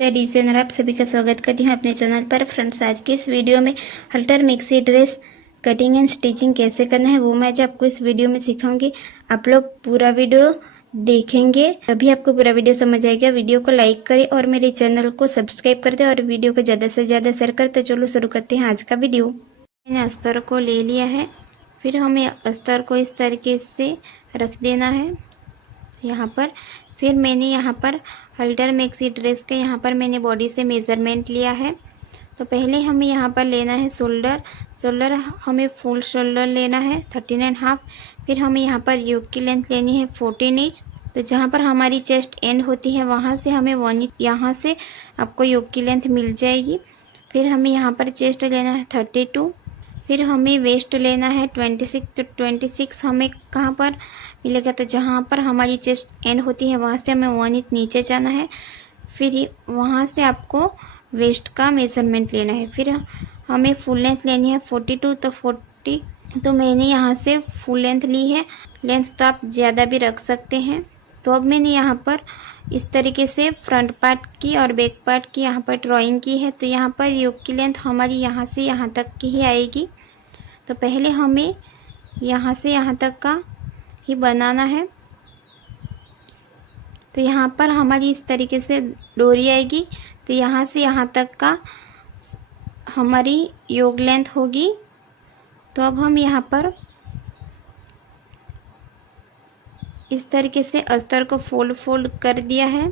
Designer आप सभी का स्वागत करती हूँ अपने चैनल पर। फ्रेंड्स, आज की इस वीडियो में alter maxi dress cutting and stitching कैसे करना है वो मैं आज आपको इस वीडियो में सिखाऊंगी। आप लोग पूरा वीडियो देखेंगे तभी आपको पूरा वीडियो समझ आएगा। वीडियो को लाइक करें और मेरे चैनल को सब्सक्राइब कर दें और वीडियो को ज़्यादा से ज़्यादा शेयर करें। तो चलो शुरू करते हैं आज का वीडियो। मैंने अस्तर को ले लिया है, फिर हमें अस्तर को इस तरीके से रख देना है यहाँ पर। फिर मैंने यहाँ पर अल्टर मैक्सी ड्रेस के यहाँ पर मैंने बॉडी से मेज़रमेंट लिया है। तो पहले हमें यहाँ पर लेना है शोल्डर हमें फुल शोल्डर लेना है 13.5। फिर हमें यहाँ पर योक की लेंथ लेनी है 14 इंच। तो जहाँ पर हमारी चेस्ट एंड होती है वहाँ से हमें 1 इंच, यहाँ से आपको योक की लेंथ मिल जाएगी। फिर हमें यहाँ पर चेस्ट लेना है 32। फिर हमें वेस्ट लेना है 26। तो 26 हमें कहाँ पर मिलेगा, तो जहाँ पर हमारी चेस्ट एंड होती है वहाँ से हमें 1 इंच नीचे जाना है। फिर वहाँ से आपको वेस्ट का मेज़रमेंट लेना है। फिर हमें फुल लेंथ लेनी है 42। तो 40 तो मैंने यहाँ से फुल लेंथ ली है। लेंथ तो आप ज़्यादा भी रख सकते हैं। तो अब मैंने यहाँ पर इस तरीके से फ्रंट पार्ट की और बैक पार्ट की यहाँ पर ड्राइंग की है। तो यहाँ पर योक की लेंथ हमारी यहाँ से यहाँ तक की ही आएगी। तो पहले हमें यहाँ से यहाँ तक का ही बनाना है। तो यहाँ पर हमारी इस तरीके से डोरी आएगी। तो यहाँ से यहाँ तक का हमारी योक लेंथ होगी। तो अब हम यहाँ पर इस तरीके से अस्तर को फोल्ड कर दिया है।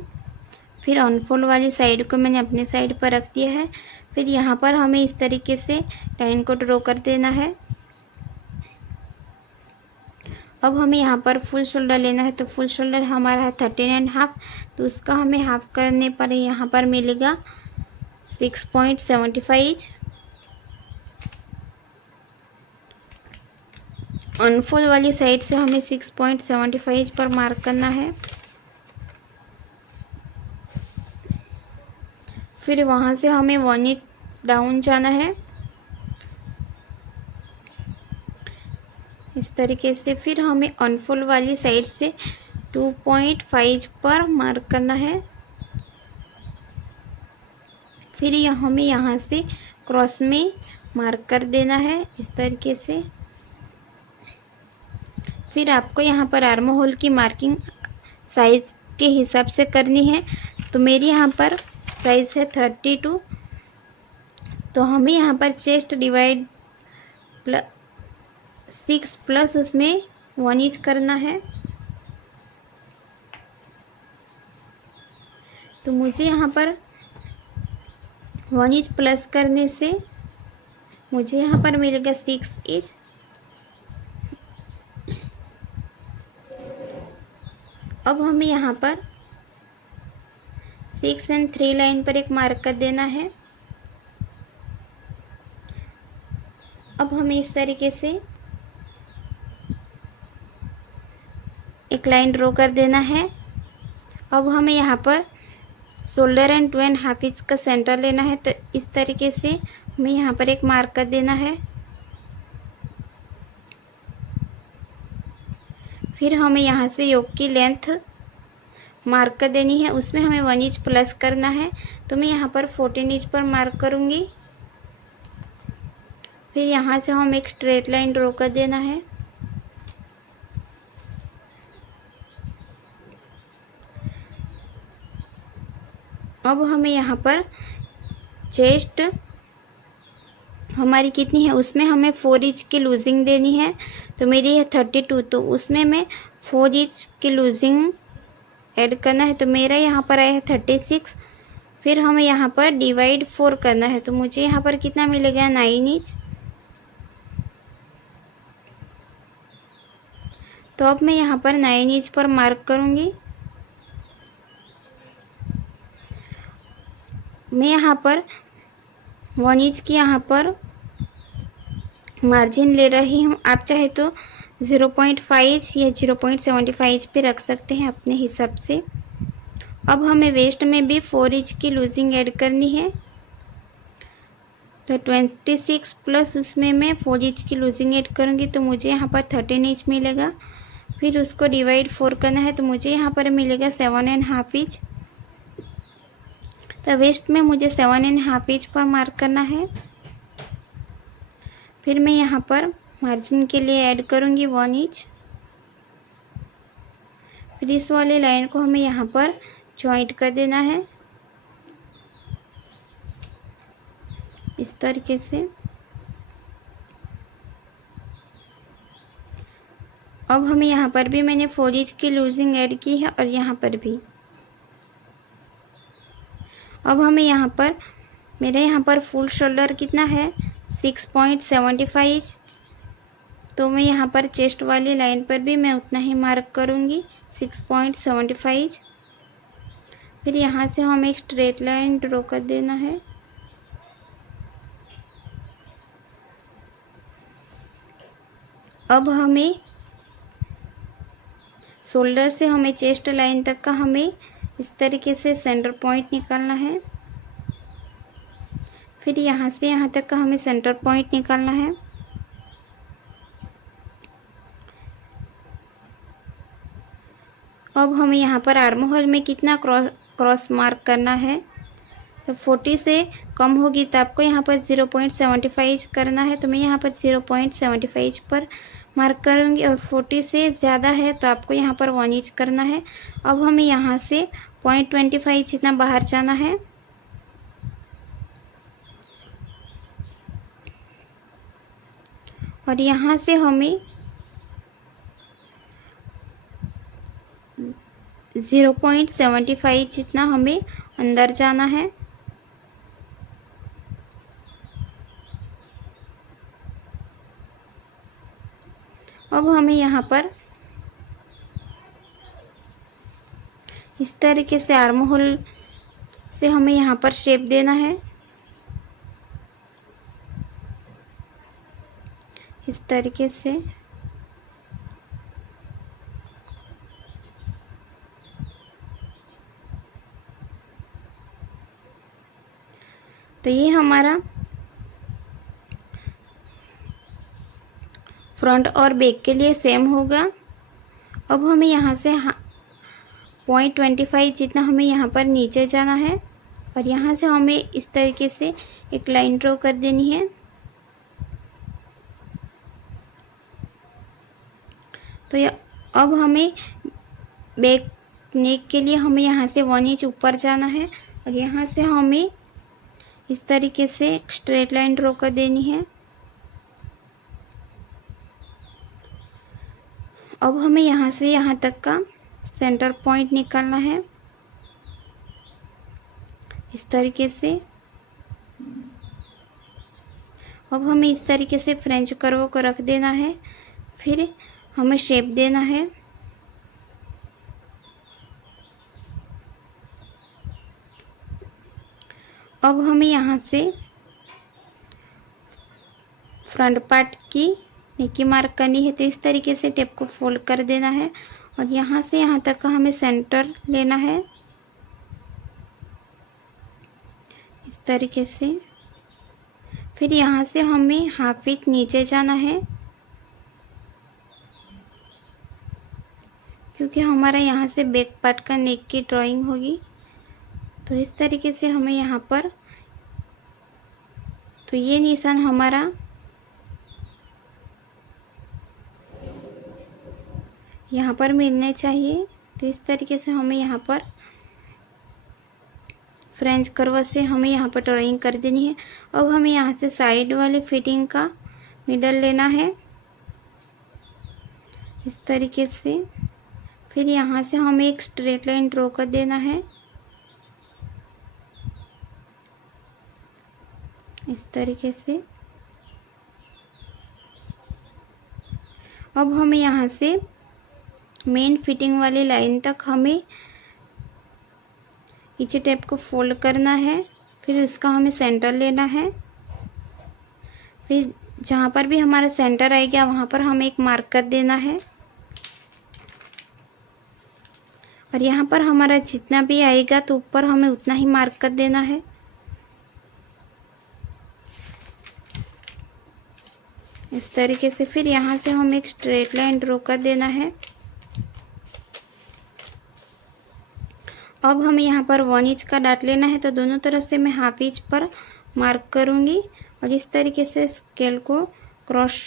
फिर अनफोल्ड वाली साइड को मैंने अपने साइड पर रख दिया है। फिर यहाँ पर हमें इस तरीके से लाइन को ड्रॉ कर देना है। अब हमें यहाँ पर फुल शोल्डर लेना है। तो फुल शोल्डर हमारा है 13.5। तो उसका हमें हाफ करने पर यहाँ पर मिलेगा 6.75 इंच। अनफोल्ड वाली साइड से हमें 6.75 इंच पर मार्क करना है। फिर वहाँ से हमें 1 इंच डाउन जाना है इस तरीके से। फिर हमें अनफोल्ड वाली साइड से 2.5 पर मार्क करना है। फिर हमें यहाँ से क्रॉस में मार्क कर देना है इस तरीके से। फिर आपको यहाँ पर आर्म होल की मार्किंग साइज़ के हिसाब से करनी है। तो मेरी यहाँ पर साइज़ है 32। तो हमें यहाँ पर चेस्ट डिवाइड 6 प्लस उसमें 1 इंच करना है। तो मुझे यहाँ पर 1 इंच प्लस करने से मुझे यहाँ पर मिलेगा 6 इंच। अब हमें यहाँ पर 6 और 3 लाइन पर एक मार्क कर देना है। अब हमें इस तरीके से एक लाइन ड्रॉ कर देना है। अब हमें यहाँ पर शोल्डर एंड 2.5 इंच का सेंटर लेना है। तो इस तरीके से हमें यहाँ पर एक मार्क कर देना है। फिर हमें यहाँ से योक की लेंथ मार्क कर देनी है, उसमें हमें 1 इंच प्लस करना है। तो मैं यहाँ पर 14 इंच पर मार्क करूँगी। फिर यहाँ से हम एक स्ट्रेट लाइन ड्रॉ कर देना है। अब हमें यहाँ पर चेस्ट हमारी कितनी है उसमें हमें 4 इंच की लूजिंग देनी है। तो मेरी है 32। तो उसमें मैं 4 इंच की लूजिंग ऐड करना है। तो मेरा यहाँ पर आया है 36। फिर हमें यहाँ पर डिवाइड 4 करना है। तो मुझे यहाँ पर कितना मिलेगा 9 इंच। तो अब मैं यहाँ पर 9 इंच पर मार्क करूँगी। मैं यहाँ पर 1 इंच की यहाँ पर मार्जिन ले रही हूँ। आप चाहे तो 0.5 इंच या 0.75 इंच पे रख सकते हैं अपने हिसाब से। अब हमें वेस्ट में भी 4 इंच की लूजिंग ऐड करनी है। तो 26 प्लस उसमें मैं 4 इंच की लूजिंग ऐड करूँगी। तो मुझे यहाँ पर 13 इंच मिलेगा। फिर उसको डिवाइड 4 करना है। तो मुझे यहाँ पर मिलेगा 7.5 इंच। तो वेस्ट में मुझे 7.5 इंच पर मार्क करना है। फिर मैं यहाँ पर मार्जिन के लिए ऐड करूँगी 1 इंच। फिर इस वाले लाइन को हमें यहाँ पर जॉइंट कर देना है इस तरीके से। अब हमें यहाँ पर भी मैंने 4 इंच की लूजिंग ऐड की है और यहाँ पर भी। अब हमें यहाँ पर मेरे यहाँ पर फुल शोल्डर कितना है 6.75 इंच, तो मैं यहाँ पर चेस्ट वाली लाइन पर भी मैं उतना ही मार्क करूँगी 6.75 इंच। फिर यहाँ से हमें एक स्ट्रेट लाइन ड्रॉ कर देना है। अब हमें शोल्डर से हमें चेस्ट लाइन तक का हमें इस तरीके से सेंटर पॉइंट निकालना है। फिर यहाँ से यहाँ तक का हमें सेंटर पॉइंट निकालना है। अब हमें यहाँ पर आर्म होल में कितना क्रॉस मार्क करना है, तो 40 से कम होगी तो आपको यहाँ पर 0.75 इंच करना है। तो मैं यहाँ पर 0.75 इंच पर मार्क करूँगी और 40 से ज़्यादा है तो आपको यहाँ पर 1 इंच करना है। अब हमें यहाँ से 0.25 इंच इतना बाहर जाना है। और यहाँ से हमें 0.75 इंच जितना हमें अंदर जाना है। अब हमें यहाँ पर इस तरीके से आर्म होल से हमें यहाँ पर शेप देना है इस तरीके से। तो ये हमारा फ्रंट और बैक के लिए सेम होगा। अब हमें यहाँ से 0.25 जितना हमें यहाँ पर नीचे जाना है और यहाँ से हमें इस तरीके से एक लाइन ड्रॉ कर देनी है। तो अब हमें बैक नेक के लिए हमें यहाँ से 1 इंच ऊपर जाना है और यहाँ से हमें इस तरीके से एक स्ट्रेट लाइन ड्रॉ कर देनी है। अब हमें यहाँ से यहाँ तक का सेंटर पॉइंट निकालना है इस तरीके से। अब हमें इस तरीके से फ्रेंच कर्व को रख देना है। फिर हमें शेप देना है। अब हमें यहाँ से फ्रंट पार्ट की नेकी मार्क करनी है, तो इस तरीके से टेप को फोल्ड कर देना है और यहाँ से यहाँ तक का हमें सेंटर लेना है इस तरीके से। फिर यहाँ से हमें हाफ इंच नीचे जाना है क्योंकि हमारा यहाँ से बैक पार्ट का नेक की ड्राइंग होगी। तो इस तरीके से हमें यहाँ पर, तो ये निशान हमारा यहाँ पर मिलने चाहिए। तो इस तरीके से हमें यहाँ पर फ्रेंच कर्व से हमें यहाँ पर ड्राइंग कर देनी है। अब हमें यहाँ से साइड वाली फिटिंग का मिडल लेना है इस तरीके से। फिर यहाँ से हमें एक स्ट्रेट लाइन ड्रॉ कर देना है इस तरीके से। अब हमें यहाँ से मेन फिटिंग वाली लाइन तक हमें इसी टेप को फोल्ड करना है। फिर उसका हमें सेंटर लेना है। फिर जहाँ पर भी हमारा सेंटर आएगा वहाँ पर हमें एक मार्क कर देना है और यहाँ पर हमारा जितना भी आएगा तो ऊपर हमें उतना ही मार्क कर देना है इस तरीके से। फिर यहाँ से हमें एक स्ट्रेट लाइन ड्रॉ कर देना है। अब हमें यहाँ पर 1 इंच का डाट लेना है, तो दोनों तरफ से मैं हाफ इंच पर मार्क करूँगी और इस तरीके से स्केल को क्रॉस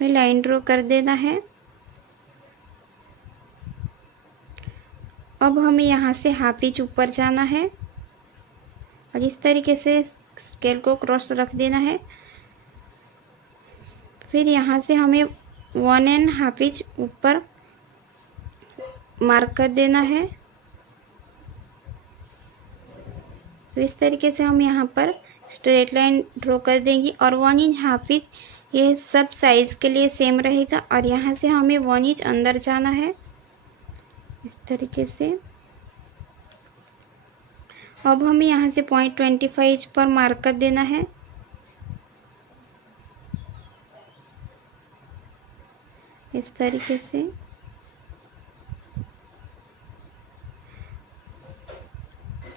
में लाइन ड्रॉ कर देना है। अब हमें यहाँ से हाफ इंच ऊपर जाना है और इस तरीके से स्केल को क्रॉस रख देना है। फिर यहाँ से हमें 1.5 इंच ऊपर मार्क कर देना है। तो इस तरीके से हम यहाँ पर स्ट्रेट लाइन ड्रॉ कर देंगे और 1.5 इंच ये सब साइज़ के लिए सेम रहेगा और यहाँ से हमें 1 इंच अंदर जाना है इस तरीके से। अब हमें यहाँ से 0.25 इंच पर मार्क कर देना है। इस तरीके से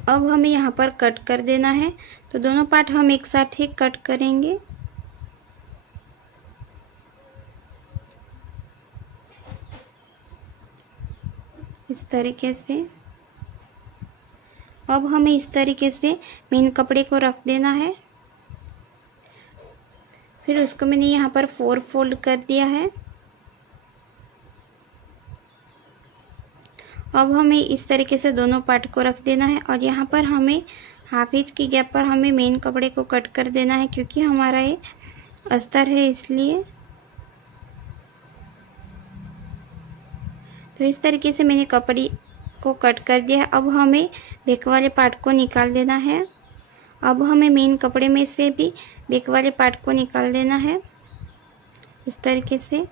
अब हमें यहाँ पर कट कर देना है, तो दोनों पार्ट हम एक साथ ही कट करेंगे। इस तरीके से अब हमें इस तरीके से मेन कपड़े को रख देना है। फिर उसको मैंने यहाँ पर 4 फोल्ड कर दिया है। अब हमें इस तरीके से दोनों पार्ट को रख देना है और यहाँ पर हमें हाफ इंच की गैप पर हमें मेन कपड़े को कट कर देना है, क्योंकि हमारा ये अस्तर है इसलिए। तो इस तरीके से मैंने कपड़े को कट कर दिया है। अब हमें बैक वाले पार्ट को निकाल देना है। अब हमें मेन कपड़े में से भी बैक वाले पार्ट को निकाल देना है इस तरीके से।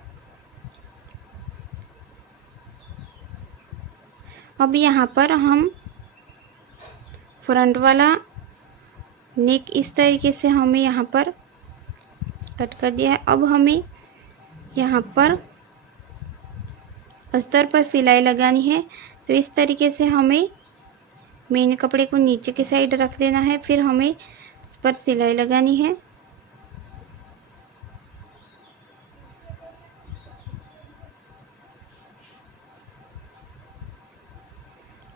अब यहाँ पर हम फ्रंट वाला नेक इस तरीके से हमें यहाँ पर कट कर दिया है। अब हमें यहाँ पर अस्तर पर सिलाई लगानी है, तो इस तरीके से हमें मेन कपड़े को नीचे की साइड रख देना है। फिर हमें इस पर सिलाई लगानी है।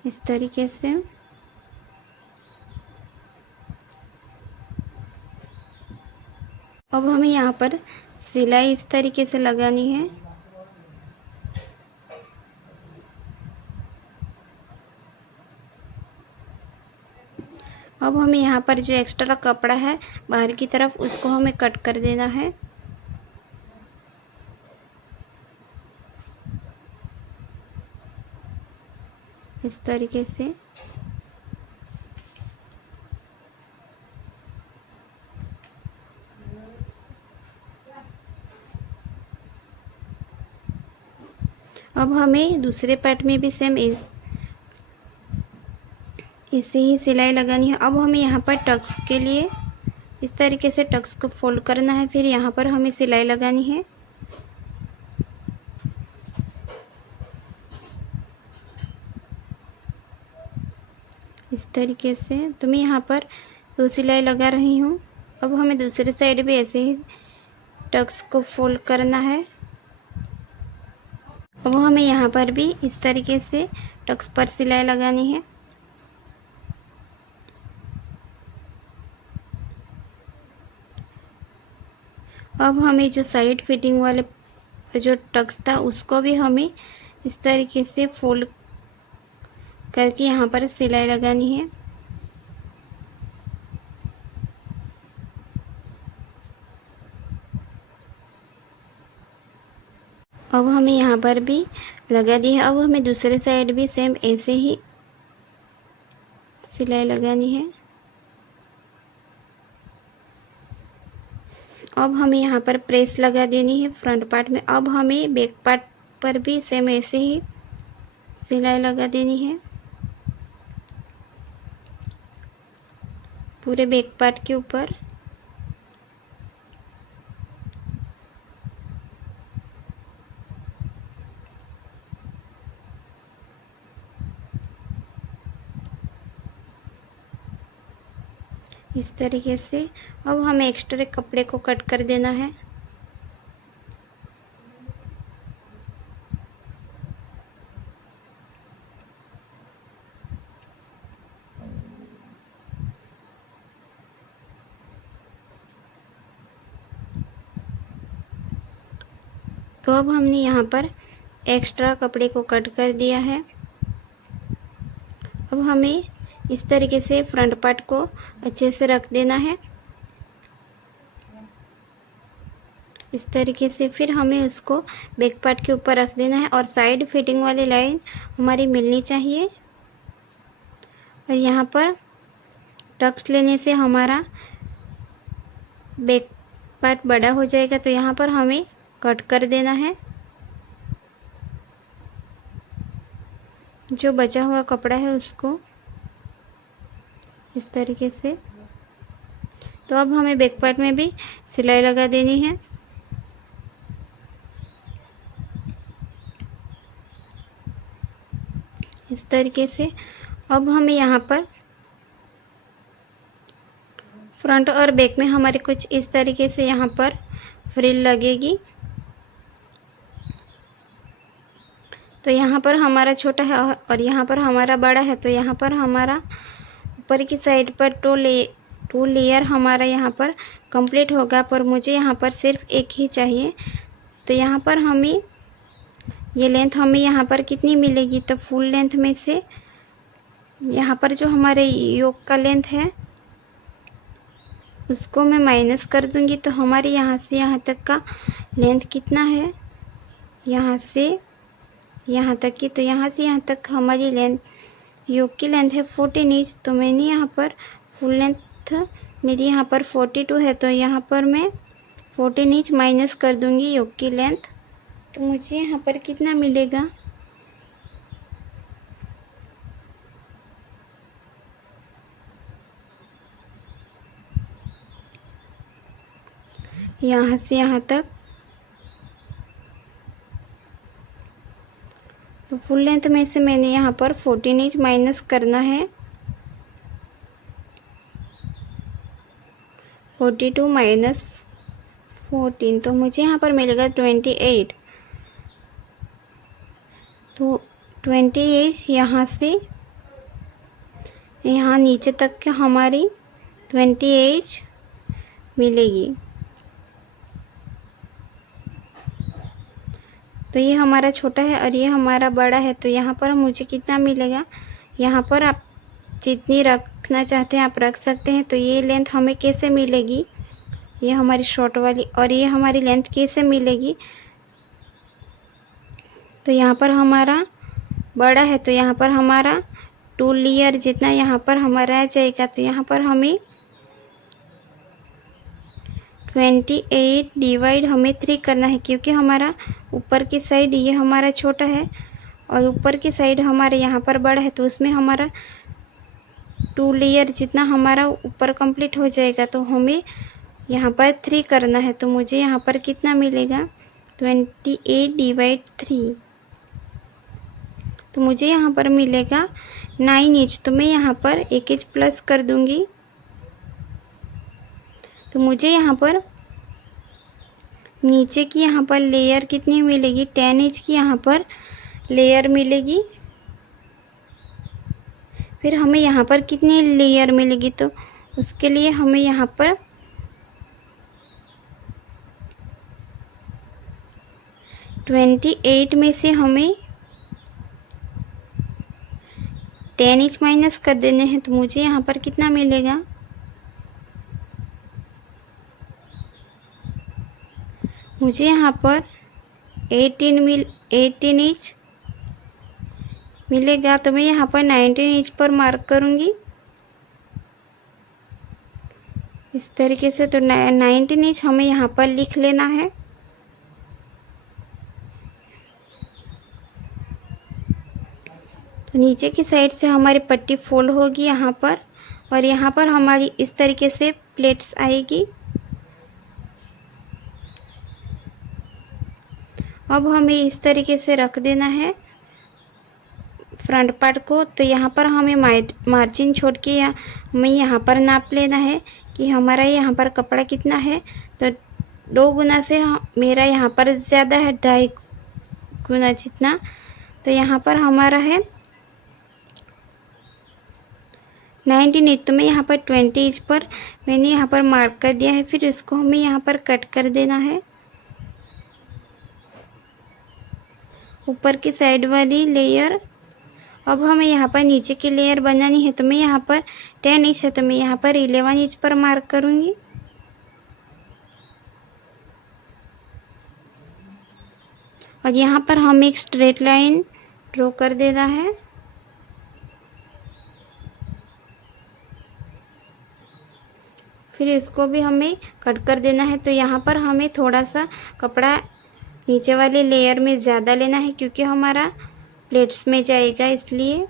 इस तरीके से अब हमें यहाँ पर सिलाई इस तरीके से लगानी है। अब हमें यहाँ पर जो एक्स्ट्रा कपड़ा है बाहर की तरफ, उसको हमें कट कर देना है। इस तरीके से अब हमें दूसरे पार्ट में भी सेम इसे ही सिलाई लगानी है। अब हमें यहाँ पर टक्स के लिए इस तरीके से टक्स को फोल्ड करना है। फिर यहाँ पर हमें सिलाई लगानी है। इस तरीके से तो मैं यहाँ पर 2 सिलाई लगा रही हूँ। अब हमें दूसरे साइड भी ऐसे ही टक्स को फोल्ड करना है। अब हमें यहाँ पर भी इस तरीके से टक्स पर सिलाई लगानी है। अब हमें जो साइड फिटिंग वाले जो टक्स था उसको भी हमें इस तरीके से फोल्ड करके यहाँ पर सिलाई लगानी है। अब हमें यहाँ पर भी लगा दी है। अब हमें दूसरे साइड भी सेम ऐसे ही सिलाई लगानी है। अब हमें यहाँ पर प्रेस लगा देनी है फ्रंट पार्ट में। अब हमें बैक पार्ट पर भी सेम ऐसे ही सिलाई लगा देनी है पूरे बैक पार्ट के ऊपर। इस तरीके से अब हमें एक्स्ट्रा कपड़े को कट कर देना है। तो अब हमने यहाँ पर एक्स्ट्रा कपड़े को कट कर दिया है। अब हमें इस तरीके से फ्रंट पार्ट को अच्छे से रख देना है, इस तरीके से। फिर हमें उसको बैक पार्ट के ऊपर रख देना है और साइड फिटिंग वाली लाइन हमारी मिलनी चाहिए। और यहाँ पर टक्स लेने से हमारा बैक पार्ट बड़ा हो जाएगा, तो यहाँ पर हमें कट कर देना है जो बचा हुआ कपड़ा है उसको, इस तरीके से। तो अब हमें बैक पार्ट में भी सिलाई लगा देनी है। इस तरीके से अब हमें यहाँ पर फ्रंट और बैक में हमारे कुछ इस तरीके से यहाँ पर फ्रिल लगेगी। तो यहाँ पर हमारा छोटा है और यहाँ पर हमारा बड़ा है, तो यहाँ पर हमारा ऊपर की साइड पर टू लेयर हमारा यहाँ पर कंप्लीट होगा, पर मुझे यहाँ पर सिर्फ एक ही चाहिए। तो यहाँ पर हमें ये लेंथ हमें यहाँ पर कितनी मिलेगी, तो फुल लेंथ में से यहाँ पर जो हमारे योक का लेंथ है उसको मैं माइनस कर दूंगी। तो हमारे यहाँ से यहाँ तक का लेंथ कितना है, यहाँ से यहाँ तक की, तो यहाँ से यहाँ तक हमारी लेंथ योक की लेंथ है 14 इंच। तो मैंने यहाँ पर फुल लेंथ मेरी यहाँ पर 42 है, तो यहाँ पर मैं 14 इंच माइनस कर दूंगी योक की लेंथ। तो मुझे यहाँ पर कितना मिलेगा, यहाँ से यहाँ तक, तो फुल लेंथ में से मैंने यहाँ पर 14 इंच माइनस करना है। 42 माइनस 14, तो मुझे यहाँ पर मिलेगा 28। तो 28 यहाँ से यहाँ नीचे तक के हमारी 28 मिलेगी। तो ये हमारा छोटा है और ये हमारा बड़ा है, तो यहाँ पर मुझे कितना मिलेगा, यहाँ पर आप जितनी रखना चाहते हैं आप रख सकते हैं। तो ये लेंथ हमें कैसे मिलेगी, ये हमारी शॉर्ट वाली, और ये हमारी लेंथ कैसे मिलेगी। तो यहाँ पर हमारा बड़ा है, तो यहाँ पर हमारा 2 लेयर जितना यहाँ पर हमारा आ जाएगा। तो यहाँ पर हमें 28 डिवाइड हमें 3 करना है, क्योंकि हमारा ऊपर की साइड ये हमारा छोटा है और ऊपर की साइड हमारे यहाँ पर बड़ा है, तो उसमें हमारा 2 लेयर जितना हमारा ऊपर कंप्लीट हो जाएगा। तो हमें यहाँ पर 3 करना है, तो मुझे यहाँ पर कितना मिलेगा, 28 डिवाइड 3, तो मुझे यहाँ पर मिलेगा 9 इंच। तो मैं यहाँ पर 1 इंच प्लस कर दूँगी, तो मुझे यहाँ पर नीचे की यहाँ पर लेयर कितनी मिलेगी, 10 इंच की यहाँ पर लेयर मिलेगी। फिर हमें यहाँ पर कितनी लेयर मिलेगी, तो उसके लिए हमें यहाँ पर 28 में से हमें 10 इंच माइनस कर देने हैं। तो मुझे यहाँ पर कितना मिलेगा, मुझे यहाँ पर 18 इंच मिलेगा। तो मैं यहाँ पर 19 इंच पर मार्क करूँगी इस तरीके से। तो 19 इंच हमें यहाँ पर लिख लेना है। तो नीचे की साइड से हमारी पट्टी फोल्ड होगी यहाँ पर, और यहाँ पर हमारी इस तरीके से प्लेट्स आएगी। अब हमें इस तरीके से रख देना है फ्रंट पार्ट को। तो यहाँ पर हमें मार्जिन छोड़ के हमें यहाँ पर नाप लेना है कि हमारा यहाँ पर कपड़ा कितना है। तो 2 गुना से मेरा यहाँ पर ज़्यादा है, 2.5 गुना जितना। तो यहाँ पर हमारा है 19 इंच, तो मैं यहाँ पर 20 इंच पर मैंने यहाँ पर मार्क कर दिया है। फिर इसको हमें यहाँ पर कट कर देना है। ऊपर की साइड वाली लेयर। अब हमें यहाँ पर नीचे की लेयर बनानी है, तो मैं यहाँ पर 10 इंच है तो मैं यहाँ पर 11 इंच पर मार्क करूँगी। और यहाँ पर हमें एक स्ट्रेट लाइन ड्रॉ कर देना है। फिर इसको भी हमें कट कर देना है। तो यहाँ पर हमें थोड़ा सा कपड़ा नीचे वाली लेयर में ज़्यादा लेना है, क्योंकि हमारा प्लेट्स में जाएगा इसलिए।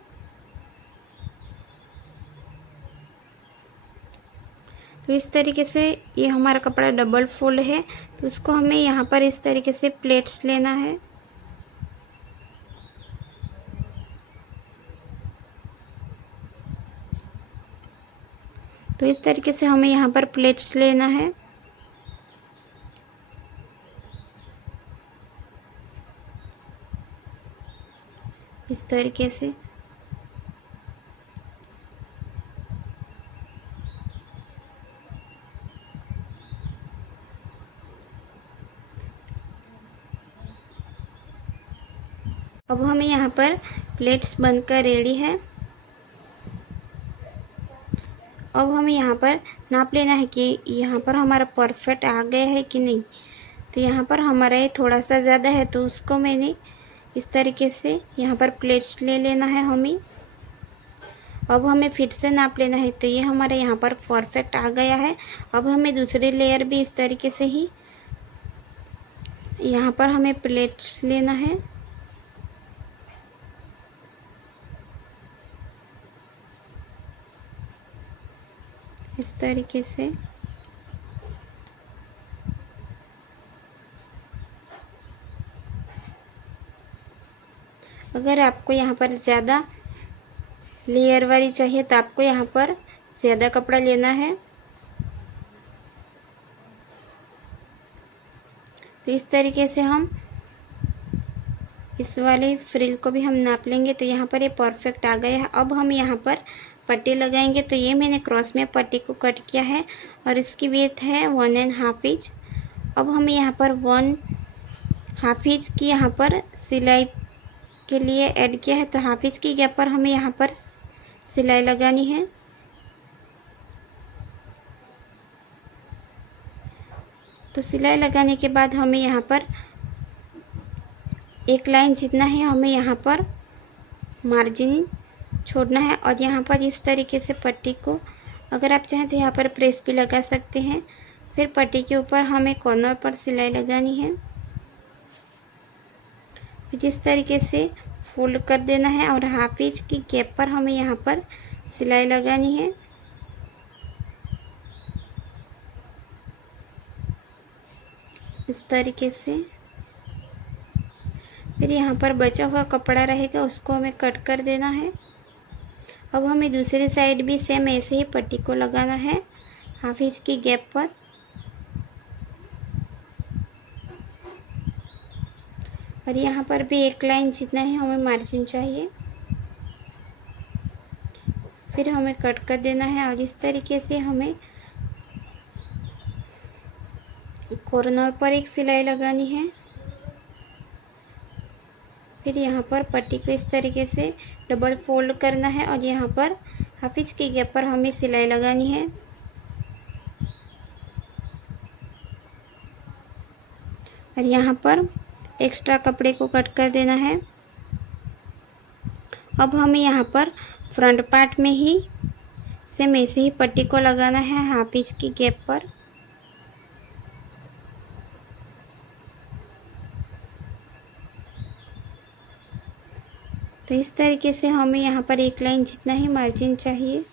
तो इस तरीके से ये हमारा कपड़ा डबल फोल्ड है, तो उसको हमें यहाँ पर इस तरीके से प्लेट्स लेना है। तो इस तरीके से हमें यहाँ पर प्लेट्स लेना है। इस तरीके से अब हमें यहाँ पर प्लेट्स बनकर रेडी है। अब हमें यहाँ पर नाप लेना है कि यहाँ पर हमारा परफेक्ट आ गया है कि नहीं। तो यहाँ पर हमारा ये थोड़ा सा ज़्यादा है, तो उसको मैंने इस तरीके से यहाँ पर प्लेट्स ले लेना है हमें। अब हमें फिर से नाप लेना है, तो ये हमारे यहाँ पर परफेक्ट आ गया है। अब हमें दूसरी लेयर भी इस तरीके से ही यहाँ पर हमें प्लेट्स लेना है। इस तरीके से अगर आपको यहाँ पर ज़्यादा लेयर वाली चाहिए तो आपको यहाँ पर ज़्यादा कपड़ा लेना है। तो इस तरीके से हम इस वाले फ्रिल को भी हम नाप लेंगे। तो यहाँ पर ये परफेक्ट आ गया है। अब हम यहाँ पर पट्टी लगाएंगे। तो ये मैंने क्रॉस में पट्टी को कट किया है और इसकी विड्थ है 1.5 इंच। अब हमें यहाँ पर 1.5 इंच की यहाँ पर सिलाई के लिए ऐड किया है, तो हाफ इंच की गैप पर हमें यहाँ पर सिलाई लगानी है। तो सिलाई लगाने के बाद हमें यहाँ पर एक लाइन जितना है हमें यहाँ पर मार्जिन छोड़ना है। और यहाँ पर इस तरीके से पट्टी को, अगर आप चाहें तो यहाँ पर प्रेस भी लगा सकते हैं। फिर पट्टी के ऊपर हमें कॉर्नर पर सिलाई लगानी है। फिर इस तरीके से फोल्ड कर देना है और हाफ इंच की गैप पर हमें यहाँ पर सिलाई लगानी है। इस तरीके से फिर यहाँ पर बचा हुआ कपड़ा रहेगा उसको हमें कट कर देना है। अब हमें दूसरी साइड भी सेम ऐसे ही पट्टी को लगाना है हाफ इंच की गैप पर। और यहाँ पर भी एक लाइन जितना ही हमें मार्जिन चाहिए, फिर हमें कट कर देना है। और इस तरीके से हमें कॉर्नर पर एक सिलाई लगानी है। फिर यहाँ पर पट्टी को इस तरीके से डबल फोल्ड करना है और यहाँ पर हाफ इंच की गैप पर हमें सिलाई लगानी है। और यहाँ पर एक्स्ट्रा कपड़े को कट कर देना है। अब हमें यहाँ पर फ्रंट पार्ट में ही सेम ऐसे ही पट्टी को लगाना है हाफ इंच की गैप पर। तो इस तरीके से हमें यहाँ पर एक लाइन जितना ही मार्जिन चाहिए।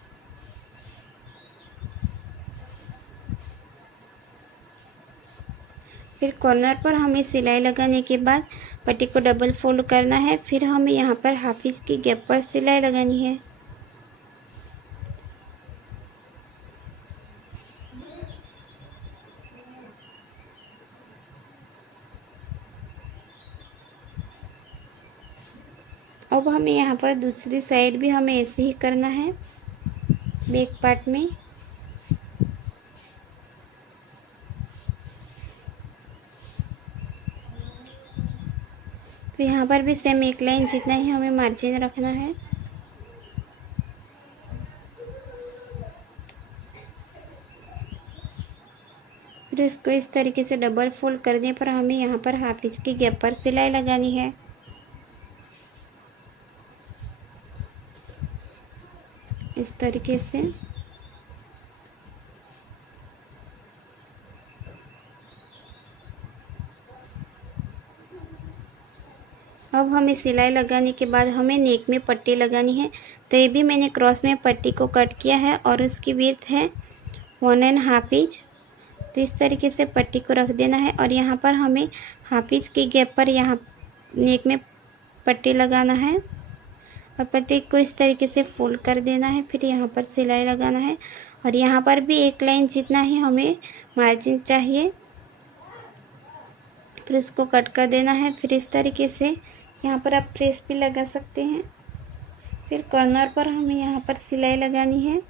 फिर कॉर्नर पर हमें सिलाई लगाने के बाद पट्टी को डबल फोल्ड करना है। फिर हमें यहाँ पर हाफ इंच की गैप पर सिलाई लगानी है। अब हमें यहाँ पर दूसरी साइड भी हमें ऐसे ही करना है बैक पार्ट में। तो यहाँ पर भी सेम एक लाइन जितना ही हमें मार्जिन रखना है। फिर इसको इस तरीके से डबल फोल्ड करने पर हमें यहाँ पर हाफ इंच की गैप पर सिलाई लगानी है। इस तरीके से अब हमें सिलाई लगाने के बाद हमें नेक में पट्टी लगानी है। तो ये भी मैंने क्रॉस में पट्टी को कट किया है और उसकी विड्थ है 1.5 इंच। तो इस तरीके से पट्टी को रख देना है और यहाँ पर हमें हाफ इंच की गैप पर यहाँ नेक में पट्टी लगाना है और पट्टी को इस तरीके से फोल्ड कर देना है। फिर यहाँ पर सिलाई लगाना है और यहाँ पर भी एक लाइन जितना ही हमें मार्जिन चाहिए। फिर इसको कट कर देना है। फिर इस तरीके से यहाँ पर आप प्रेस भी लगा सकते हैं। फिर कॉर्नर पर हमें यहाँ पर सिलाई लगानी है।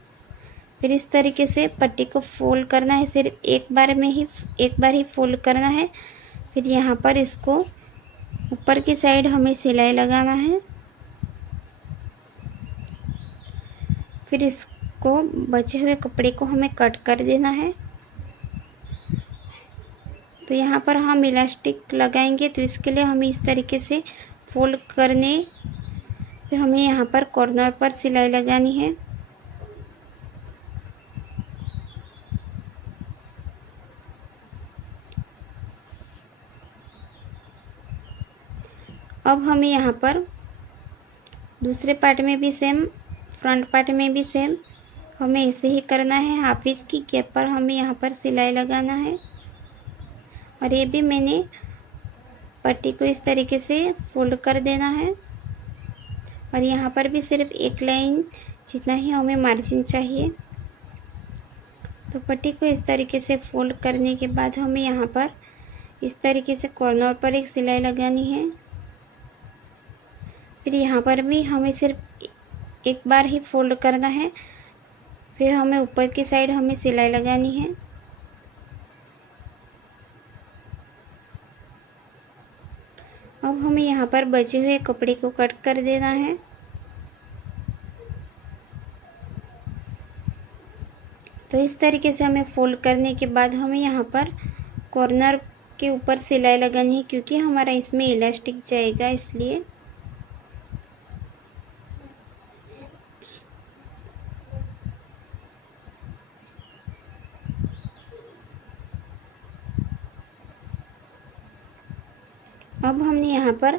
फिर इस तरीके से पट्टी को फोल्ड करना है, सिर्फ एक बार ही फोल्ड करना है। फिर यहाँ पर इसको ऊपर की साइड हमें सिलाई लगाना है। फिर इसको बचे हुए कपड़े को हमें कट कर देना है। तो यहाँ पर हम इलास्टिक लगाएंगे, तो इसके लिए हमें इस तरीके से फोल्ड करने पे हमें यहाँ पर कॉर्नर पर सिलाई लगानी है। अब हमें यहाँ पर दूसरे पार्ट में भी सेम, फ्रंट पार्ट में भी सेम हमें ऐसे ही करना है। हाफ इंच की गैप पर हमें यहाँ पर सिलाई लगाना है और ये भी मैंने पट्टी को इस तरीके से फोल्ड कर देना है और यहाँ पर भी सिर्फ एक लाइन जितना ही हमें मार्जिन चाहिए। तो पट्टी को इस तरीके से फोल्ड करने के बाद हमें यहाँ पर इस तरीके से कॉर्नर पर एक सिलाई लगानी है। फिर यहाँ पर भी हमें सिर्फ एक बार ही फोल्ड करना है। फिर हमें ऊपर की साइड हमें सिलाई लगानी है। अब हमें यहाँ पर बचे हुए कपड़े को कट कर देना है। तो इस तरीके से हमें फोल्ड करने के बाद हमें यहाँ पर कॉर्नर के ऊपर सिलाई लगानी है, क्योंकि हमारा इसमें इलास्टिक जाएगा इसलिए। अब हमने यहाँ पर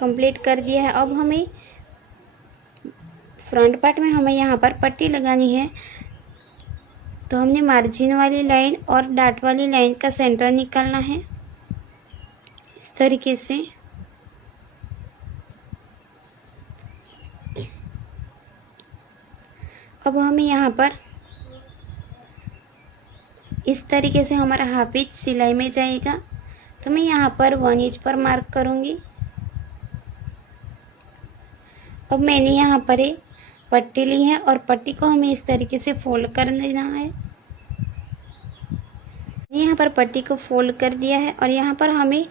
कंप्लीट कर दिया है। अब हमें फ्रंट पार्ट में हमें यहाँ पर पट्टी लगानी है। तो हमने मार्जिन वाली लाइन और डाट वाली लाइन का सेंटर निकालना है इस तरीके से। अब हमें यहाँ पर इस तरीके से हमारा हाफ इंच सिलाई में जाएगा। तो मैं यहाँ पर 1 इंच पर मार्क करूँगी। अब मैंने यहाँ पर एक पट्टी ली है और पट्टी को हमें इस तरीके से फोल्ड कर देना है। यहाँ पर पट्टी को फोल्ड कर दिया है और यहाँ पर हमें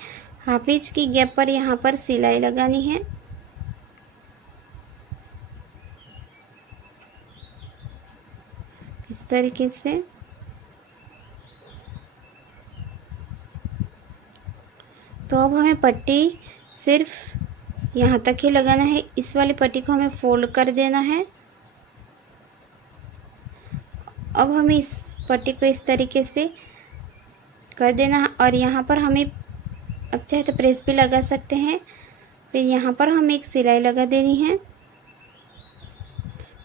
हाफ इंच की गैप पर यहाँ पर सिलाई लगानी है। इस तरीके से तो अब हमें पट्टी सिर्फ यहाँ तक ही लगाना है। इस वाली पट्टी को हमें फोल्ड कर देना है। अब हमें इस पट्टी को इस तरीके से कर देना है और यहाँ पर हमें अब चाहे तो प्रेस भी लगा सकते हैं। फिर यहाँ पर हमें एक सिलाई लगा देनी है।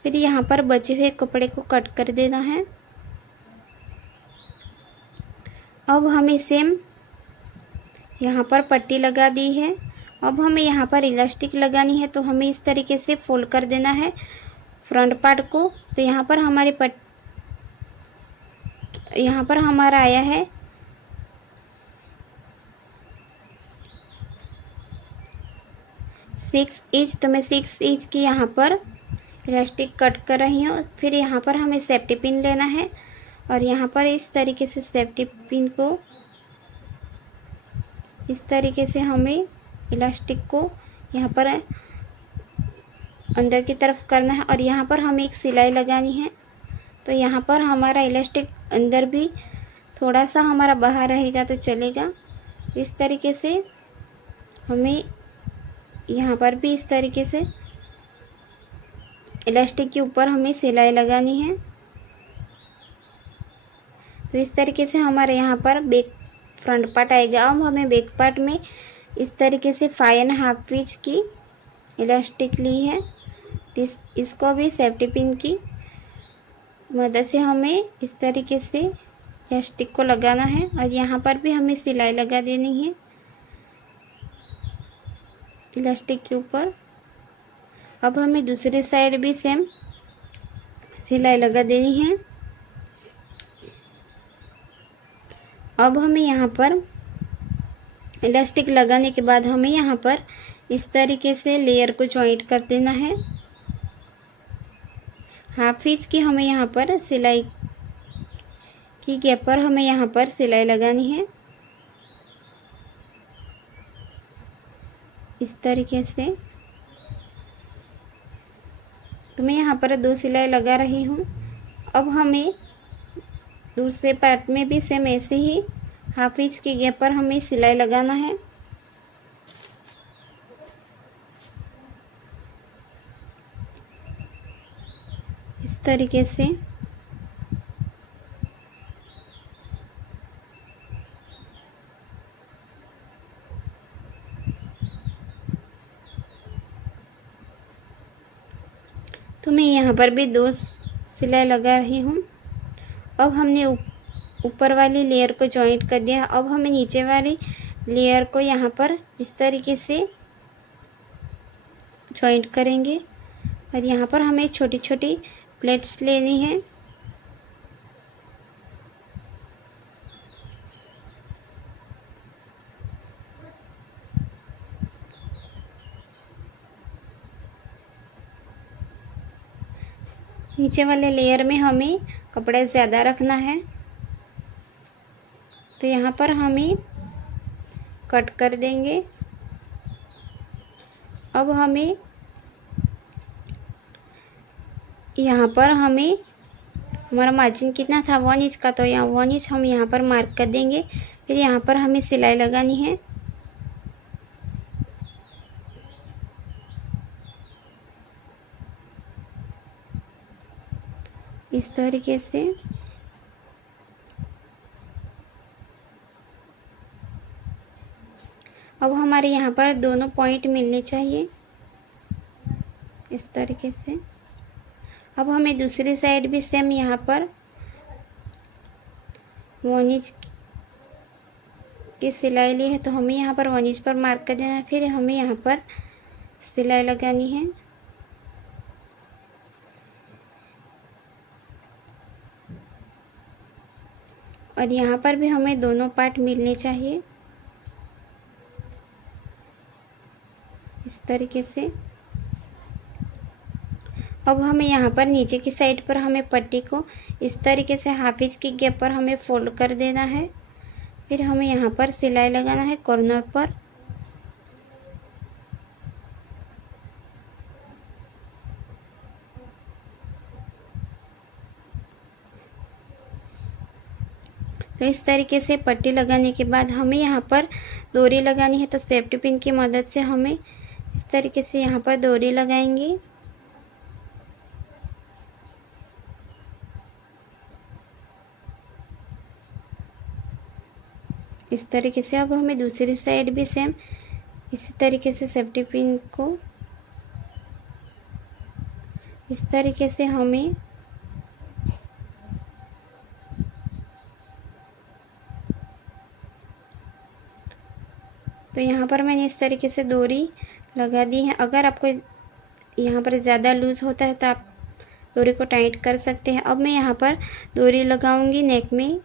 फिर यहाँ पर बचे हुए कपड़े को कट कर देना है। अब हमें सेम यहाँ पर पट्टी लगा दी है। अब हमें यहाँ पर इलास्टिक लगानी है। तो हमें इस तरीके से फोल्ड कर देना है फ्रंट पार्ट को। तो यहाँ पर यहाँ पर हमारा आया है 6 इंच। तो मैं 6 इंच की यहाँ पर इलास्टिक कट कर रही हूँ। फिर यहाँ पर हमें सेफ्टी पिन लेना है और यहाँ पर इस तरीके से सेफ्टी पिन को इस तरीके से हमें इलास्टिक को यहाँ पर अंदर की तरफ करना है और यहाँ पर हमें एक सिलाई लगानी है। तो यहाँ पर हमारा इलास्टिक अंदर भी थोड़ा सा हमारा बाहर रहेगा तो चलेगा। इस तरीके से हमें यहाँ पर भी इस तरीके से इलास्टिक के ऊपर हमें सिलाई लगानी है। तो इस तरीके से हमारे यहाँ पर बैक फ्रंट पार्ट आएगा। अब हमें बैक पार्ट में इस तरीके से 5.5 इंच की इलास्टिक ली है। इसको भी सेफ्टी पिन की मदद से हमें इस तरीके से इलास्टिक को लगाना है और यहाँ पर भी हमें सिलाई लगा देनी है इलास्टिक के ऊपर। अब हमें दूसरी साइड भी सेम सिलाई लगा देनी है। अब हमें यहाँ पर इलास्टिक लगाने के बाद हमें यहाँ पर इस तरीके से लेयर को जॉइंट कर देना है। 1/2 इंच की हमें यहाँ पर सिलाई की गैप पर हमें यहाँ पर सिलाई लगानी है इस तरीके से। तो मैं यहाँ पर 2 सिलाई लगा रही हूँ। अब हमें दूसरे पार्ट में भी सेम ऐसे ही 1/2 इंच की गैप पर हमें सिलाई लगाना है। इस तरीके से तो मैं यहाँ पर भी 2 सिलाई लगा रही हूँ। अब हमने ऊपर वाली लेयर को जॉइंट कर दिया। अब हमें नीचे वाली लेयर को यहाँ पर इस तरीके से जॉइंट करेंगे और यहाँ पर हमें छोटी छोटी प्लेट्स लेनी है। नीचे वाले लेयर में हमें कपड़ा ज़्यादा रखना है तो यहाँ पर हमें कट कर देंगे। अब हमें यहाँ पर हमारा मार्जिन कितना था 1 इंच का, तो यहाँ 1 इंच हम यहाँ पर मार्क कर देंगे। फिर यहाँ पर हमें सिलाई लगानी है। इस तरीके से अब हमारे यहाँ पर दोनों पॉइंट मिलने चाहिए इस तरीके से। अब हमें दूसरी साइड भी सेम यहाँ पर 1 इंच की सिलाई ली है तो हमें यहाँ पर 1 इंच पर मार्क कर देना है। फिर हमें यहाँ पर सिलाई लगानी है। और यहाँ पर भी हमें दोनों पार्ट मिलने चाहिए इस तरीके से। अब हमें यहाँ पर नीचे की साइड पर हमें पट्टी को इस तरीके से 1/2 इंच की गैप पर हमें फोल्ड कर देना है। फिर हमें यहाँ पर सिलाई लगाना है कॉर्नर पर। तो इस तरीके से पट्टी लगाने के बाद हमें यहाँ पर डोरी लगानी है। तो सेफ्टी पिन की मदद से हमें इस तरीके से यहाँ पर डोरी लगाएंगे। इस तरीके से अब हमें दूसरी साइड भी सेम इसी तरीके से सेफ्टी पिन को इस तरीके से हमें तो यहाँ पर मैंने इस तरीके से डोरी लगा दी है। अगर आपको यहाँ पर ज़्यादा लूज़ होता है तो आप डोरी को टाइट कर सकते हैं। अब मैं यहाँ पर डोरी लगाऊंगी नेक में।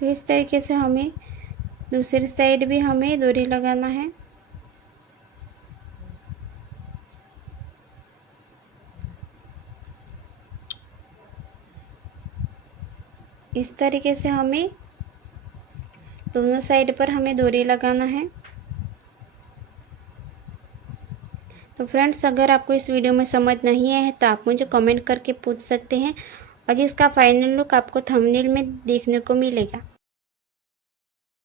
तो इस तरीके से हमें दूसरी साइड भी हमें डोरी लगाना है। इस तरीके से हमें दोनों साइड पर हमें डोरी लगाना है। तो फ्रेंड्स, अगर आपको इस वीडियो में समझ नहीं आया है तो आप मुझे कमेंट करके पूछ सकते हैं और इसका फाइनल लुक आपको थंबनेल में देखने को मिलेगा।